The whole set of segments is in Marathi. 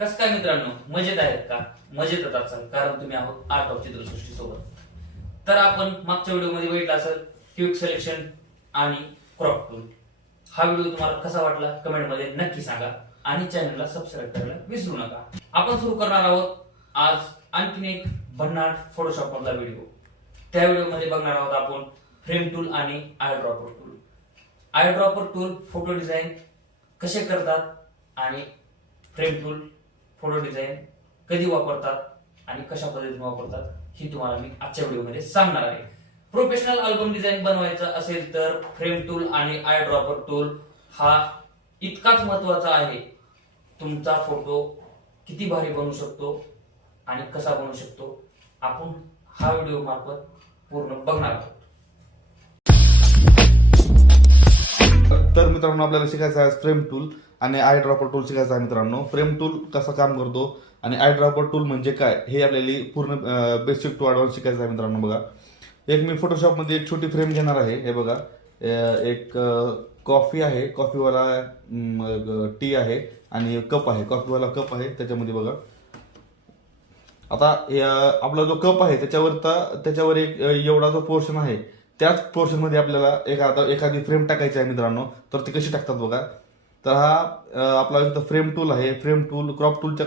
कसं काय मित्रांनो, मजेत आहेत का? मजेतच असाल, कारण तुम्ही आहोत आर्ट ऑफ चित्रसृष्टी सोबत. तर आपण मागच्या व्हिडिओमध्ये बघितलं असेल क्विक सिलेक्शन आणि क्रॉप टूल. हा व्हिडिओ तुम्हाला कसा वाटला कमेंटमध्ये नक्की सांगा आणि चॅनलला सबस्क्राईब करायला विसरू नका. आपण सुरू करणार आहोत आज आणखीन एक भन्नाट फोटोशॉप मधला व्हिडिओ. त्या व्हिडिओमध्ये बघणार आहोत आपण फ्रेम टूल आणि I dropper tool. I dropper tool photo design कसे करतात आणि फ्रेम टूल फोटो डिझाईन कधी वापरतात आणि कशा पद्धतीने वापरतात ही तुम्हाला मी आजच्या व्हिडिओमध्ये सांगणार आहे. प्रोफेशनल अल्बम डिझाईन बनवायचं असेल तर फ्रेम टूल आणि आय ड्रॉपर टूल हा इतकाच महत्वाचा आहे. तुमचा फोटो किती भारी बनवू शकतो आणि कसा बनवू शकतो आपण हा व्हिडिओ मार्फत पूर्ण बघणार आहोत. तर मित्रांनो, आपल्याला शिकायचं आहे फ्रेम टूल आणि आय ड्रॉपर टूल शिकायचं आहे. मित्रांनो, फ्रेम टूल कसं काम करतो आणि आय ड्रॉपर टूल म्हणजे काय हे आपल्याला पूर्ण बेसिक टू ॲडव्हान्स शिकायचं आहे. मित्रांनो बघा, एक मी फोटोशॉपमध्ये एक छोटी फ्रेम घेणार आहे. हे बघा, एक कॉफी आहे, कॉफीवाला टी आहे आणि कप आहे, कॉफीवाला कप आहे. त्याच्यामध्ये बघा, आता आपला जो कप आहे त्याच्यावर एक एवढा जो पोर्शन आहे त्याच पोर्शन मध्ये आपल्याला एखादी फ्रेम टाकायची आहे. मित्रांनो, तर ती कशी टाकतात बघा. तर हा आपला इथं फ्रेम टूल आहे. फ्रेम टूल क्रॉप टूलच्या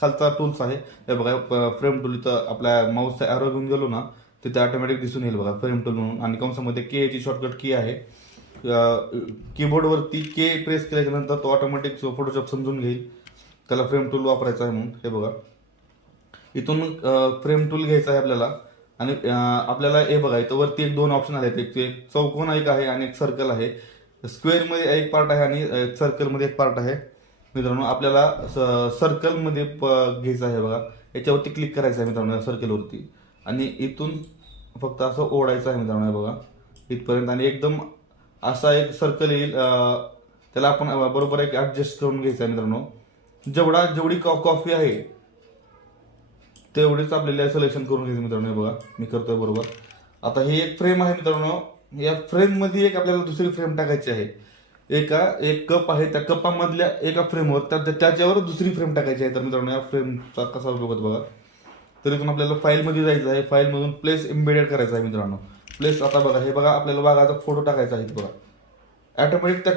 खालचा टूल्स आहे. हे बघा, फ्रेम टूल इथं आपल्या माऊसचा ॲरो घेऊन गेलो ना तिथे ऑटोमॅटिक दिसून येईल बघा फ्रेम टूल म्हणून. आणि कंसामध्ये के ची शॉर्टकट की आहे. कीबोर्डवरती के प्रेस केल्याच्या नंतर तो ऑटोमॅटिक फोटोशॉप समजून घेईल त्याला फ्रेम टूल वापरायचा आहे म्हणून. हे बघा, इथून फ्रेम टूल घ्यायचा आहे आपल्याला. आणि आपल्याला हे बघा, इथं वरती एक दोन ऑप्शन आहेत. एक चौकोन एक आहे आणि एक सर्कल आहे. स्क्वेअर मध्ये एक पार्ट आहे आणि सर्कल मध्ये एक पार्ट आहे. मित्रांनो, आपल्याला सर्कल मध्ये घ्यायचं आहे बघा. याच्यावरती क्लिक करायचं आहे मित्रांनो, सर्कलवरती, आणि इथून फक्त असं ओढायचं आहे मित्रांनो. हे बघा इथपर्यंत, आणि एकदम असा एक सर्कल येईल. त्याला आपण बरोबर एक ऍडजस्ट करून घ्यायचं आहे मित्रांनो. जेवढी कॉफी आहे तेवढीच आपल्याला सिलेक्शन करून घ्यायचं मित्रांनो. हे बघा, मी करतोय बरोबर. आता ही एक फ्रेम आहे मित्रांनो. या फ्रेम मध्ये एक आपल्याला दुसरी फ्रेम टाकायची आहे. एक कप आहे, त्या कपामधल्या एका फ्रेमवर त्याच्यावर दुसरी फ्रेम टाकायची आहे. तर मित्रांनो, या फ्रेमचा कसा उपयोग होतो बघा. तर इथून आपल्याला फाईल मध्ये जायचं आहे. फाईल मधून प्लेस एम्बेडेड करायचं आहे मित्रांनो. प्लेस, आता बघा, हे बघा, आपल्याला बागाचा फोटो टाकायचा आहे बघा. ऑटोमॅटिक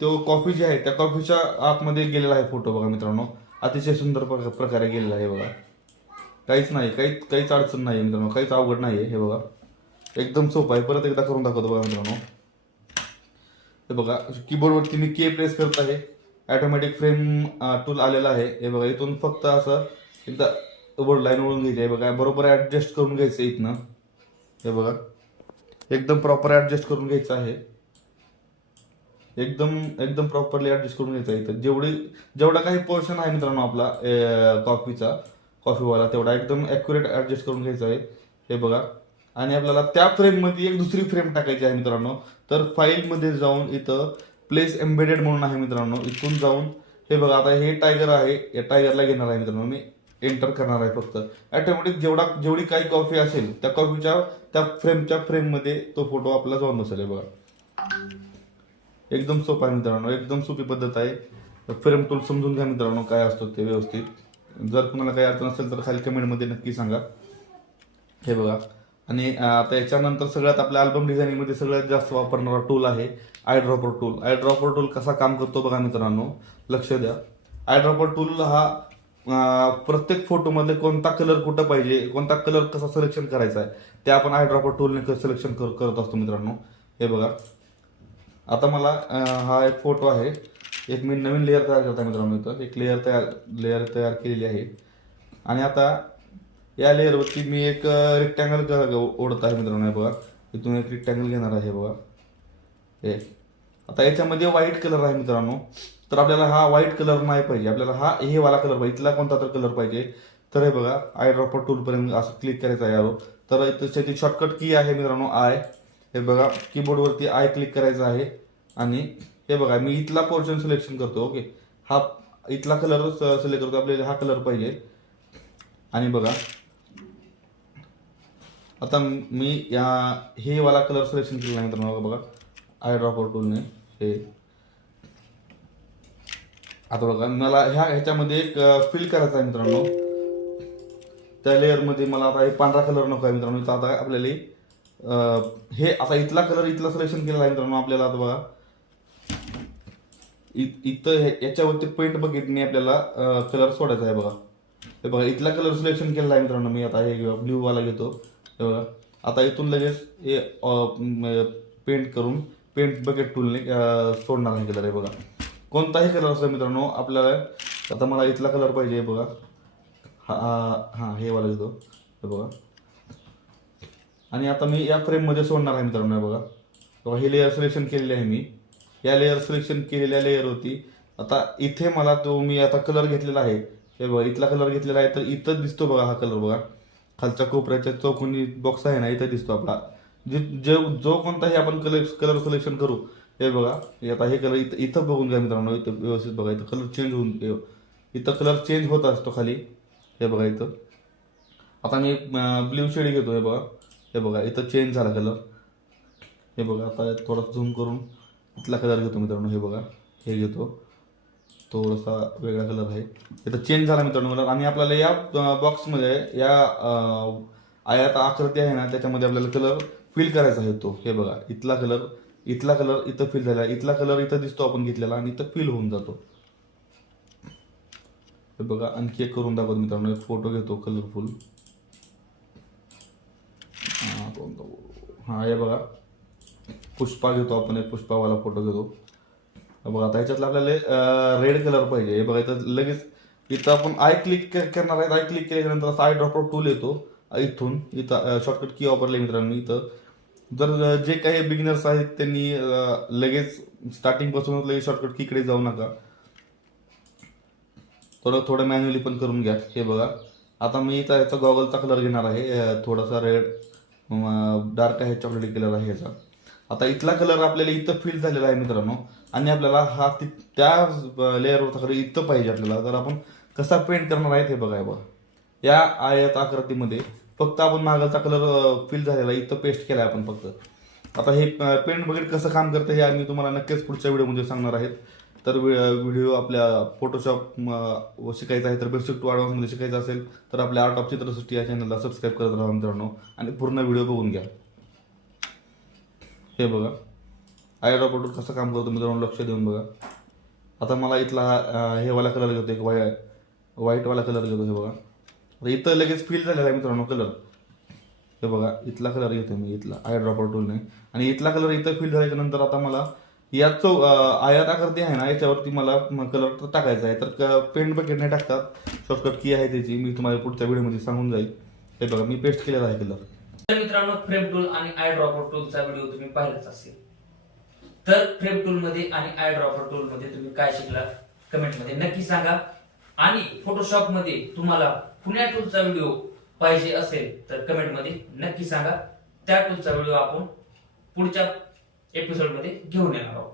तो कॉफी जी आहे त्या कॉफीच्या आतमध्ये गेलेला आहे फोटो बघा मित्रांनो. अतिशय सुंदर प्रकारे गेलेला आहे बघा. काहीच नाही, काहीच अडचण नाही मित्रांनो, काहीच अवघड नाही. हे बघा, एकदम सोपं आहे. परत एकदा करून दाखवतो बघा मित्रांनो. हे बघा, कीबोर्डवरती मी के प्रेस करत आहे. ऑटोमॅटिक फ्रेम टूल आलेला आहे. हे बघा, इथून फक्त असं एकदा वर लाईन ओढून घ्यायची आहे बघा. बरोबर ऍडजस्ट करून घ्यायचं इथनं. हे बघा, एकदम प्रॉपर ऍडजस्ट करून घ्यायचं आहे. एकदम प्रॉपरली ऍडजस्ट करून घ्यायचं आहे. इथं जेवढा काही पोर्शन आहे मित्रांनो आपला कॉफीवाला, तेवढा एकदम ॲक्युरेट ऍडजस्ट करून घ्यायचा आहे. हे बघा, आणि आपल्याला त्या फ्रेम मध्ये एक दुसरी फ्रेम टाकायची आहे मित्रांनो. तर फाईल मध्ये जाऊन इथं प्लेस एम्बेडेड म्हणून आहे मित्रांनो. इथून जाऊन हे बघा, आता हे टायगर आहे, या टायगरला घेणार आहे मित्रांनो. मी एंटर करणार आहे फक्त. ऑटोमॅटिक जेवढी काही कॉफी असेल त्या कॉफीच्या त्या फ्रेम मध्ये तो फोटो आपला जाऊन बसेल. बघा, एकदम सोपा आहे मित्रांनो, एकदम सोपी पद्धत आहे. फ्रेम टूल समजून घ्या मित्रांनो काय असतो ते व्यवस्थित. जर तुम्हाला काही अडचण असेल तर खाली कमेंटमध्ये नक्की सांगा. हे बघा, आणि आता याच्यानंतर सगळ्यात आपल्या अल्बम डिझायनिंग मध्ये सगळ्यात जास्त वापरणारा टूल आहे I dropper tool. I dropper tool कसा काम करतो बघा मित्रांनो, लक्ष द्या. आय ड्रॉपर टूल हा प्रत्येक फोटो मध्ये कोणता कलर कुठं पाहिजे, कोणता कलर कसा सिलेक्शन करायचा आहे ते आपण आय ड्रॉपर टूलने सिलेक्शन करत असतो मित्रांनो. हे बघा, आता मला हा एक फोटो आहे. एक मी नवीन लेअर तयार करत आहे मित्रांनो. इथं एक लेअर तयार केलेली आहे. आणि आता या लेअरवरती मी एक रेक्टँगल ओढत आहे मित्रांनो. हे बघा, इथून एक रेक्टँगल घेणार आहे. बघा, हे आता याच्यामध्ये व्हाईट कलर आहे मित्रांनो. तर आपल्याला हा व्हाईट कलर नाही पाहिजे, आपल्याला हे वाला कलर पाहिजे. इथला कोणता तर कलर पाहिजे. तर हे बघा, आय ड्रॉपर टूल पर्यंत असं क्लिक करायचं आहे यावर. तर त्याची शॉर्टकट की आहे मित्रांनो आय. हे बघा, कीबोर्डवरती आय क्लिक करायचं आहे. आणि हे बघा, मी इथला पोर्शन सिलेक्शन करतो. ओके, हा इथला कलर सिलेक्ट करतो. आपल्याला हा कलर पाहिजे. आणि बघा, आता मी हे वाला कलर सिलेक्शन केला मित्रांनो. बघा, आय ड्रॉपर टूलने हे आता बघा मला ह्याच्यामध्ये एक फिल करायचं आहे मित्रांनो. त्या लेअरमध्ये मला आता हे पांढरा कलर नको आहे मित्रांनो. इथं आता आपल्याला हे आता इथला कलर इथला सिलेक्शन केलेला आहे मित्रांनो. आपल्याला आता बघा इथं याच्यावरती पेंट बकेटने आपल्याला कलर सोडायचा आहे बघा. हे बघा इथला कलर सिलेक्शन केलेला आहे मित्रांनो मी. आता हे ब्ल्यू वाला घेतो. हे बघा आता इथून लगेच हे पेंट करून पेंट बकेट टूलने सोडणार आहे कलर. हे बघा कोणताही कलर असतो मित्रांनो आपल्याला. आता मला इथला कलर पाहिजे बघा. हा हे वाला घेतो. हे बघा आणि आता मी या फ्रेममध्ये सोडणार आहे मित्रांनो. हे बघा हे लेअर सिलेक्शन केलेले आहे मी. या लेअर सिलेक्शन केलेल्या लेअर होती. आता इथे मला तो मी आता कलर घेतलेला आहे. हे बघा इथला कलर घेतलेला आहे तर इथं दिसतो बघा हा कलर. बघा खालच्या कोपऱ्याच्या चौकोनी बॉक्स आहे ना इथं दिसतो आपला. जो कोणताही आपण कलर सिलेक्शन करू. हे बघा आता हे कलर इथं बघून घ्या मित्रांनो. इथं व्यवस्थित बघा इथं कलर चेंज होऊन इथं कलर चेंज होत असतो खाली. हे बघा इथं आता मी ब्ल्यू शेड घेतो. हे बघा हे बघा इथं चेंज झाला कलर. हे बघा आता थोडं झूम करून इथला कलर घेतो मित्रांनो. हे बघा हे घेतो थोडासा वेगळा कलर आहे. इथं चेंज झाला मित्रांनो कलर. आणि आपल्याला या बॉक्समध्ये या आयात आकृती आहे ना त्याच्यामध्ये आपल्याला कलर फिल करायचा आहे तो. हे बघा इथला कलर इथं फिल झाला. इथला कलर इथं दिसतो आपण घेतलेला आणि इथं फिल होऊन जातो. हे बघा आणखी एक करून दाखवतो मित्रांनो. एक फोटो घेतो कलरफुल. हा हे बघा पुष्पा घेतो आपण. एक पुष्पावाला फोटो घेतो. बघा आता ह्याच्यातला आपल्याला रेड कलर पाहिजे. हे बघा इथं लगेच इथं आपण आय क्लिक करणार आहेत. आय क्लिक केल्यानंतर असा आय ड्रॉपर टूल येतो इथून. इथं शॉर्टकट की वापरले मित्रांनो. इथं जर जे काही बिगिनर्स आहेत त्यांनी लगेच स्टार्टिंगपासूनच लगेच शॉर्टकट कीकडे जाऊ नका. थोडं मॅन्युअली पण करून घ्या. हे बघा आता मी इथं याचा गॉगलचा कलर घेणार आहे. थोडासा रेड डार्क आहे चॉकलेटी कलर आहे ह्याचा. आता इथला कलर आपल्याला इथं फिल झालेला आहे मित्रांनो. आणि आपल्याला हा त्या लेअरवरचा कलर इथं पाहिजे आपल्याला. तर आपण कसा पेंट करणार आहे हे बघा. बघा या आयत आकृतीमध्ये फक्त आपण मागलचा कलर फिल झालेला इथं पेस्ट केला आहे आपण फक्त. आता हे पेंट बकेट कसं काम करतं हे आम्ही तुम्हाला नक्कीच पुढच्या व्हिडिओमध्ये सांगणार आहेत. तर व्हिडिओ आपल्या फोटोशॉप शिकायचा आहे तर बेसिक टू ॲडव्हान्समध्ये शिकायचं असेल तर आपल्या आर्ट ऑफ चित्रसृष्टी या चॅनलला सबस्क्राईब करत राहा मित्रांनो आणि पूर्ण व्हिडिओ बघून घ्या. हे बघा आय ड्रॉपर टूल कसं काम करतो मित्रांनो लक्ष देऊन बघा. आता मला इथला हे वाला कलर घेतो. एक व्हाईटवाला कलर घेतो. हे बघा इथं लगेच फिल झालेला आहे मित्रांनो कलर. हे बघा इथला कलर घेतो मी इथला आय ड्रॉपर टूलने. आणि इथला कलर इथं फिल झाल्याच्या नंतर आता मला याच आयात आकृती आहे ना याच्यावरती मला कलर टाकायचा आहे. तर पेंट बकेट नाही टाकतात. शॉर्टकट की आहे त्याची मी तुम्हाला पुढच्या व्हिडिओमध्ये सांगून जाईल. हे बघा मी पेस्ट केलेला आहे कलर. तर मित्रांनो फ्रेम टूल आणि आय ड्रॉपर टूलचा व्हिडिओ तुम्ही पाहिलाच असेल. तर फ्रेम टूल मध्ये आणि आय ड्रॉपर टूल मध्ये तुम्ही काय शिकला कमेंट मध्ये नक्की सांगा. आणि फोटोशॉप मध्ये तुम्हाला पुण्या टूलचा व्हिडिओ पाहिजे असेल तर कमेंट मध्ये नक्की सांगा. त्या टूलचा व्हिडिओ आपण पुढच्या एपिसोड मध्ये घेऊन येणार आहोत.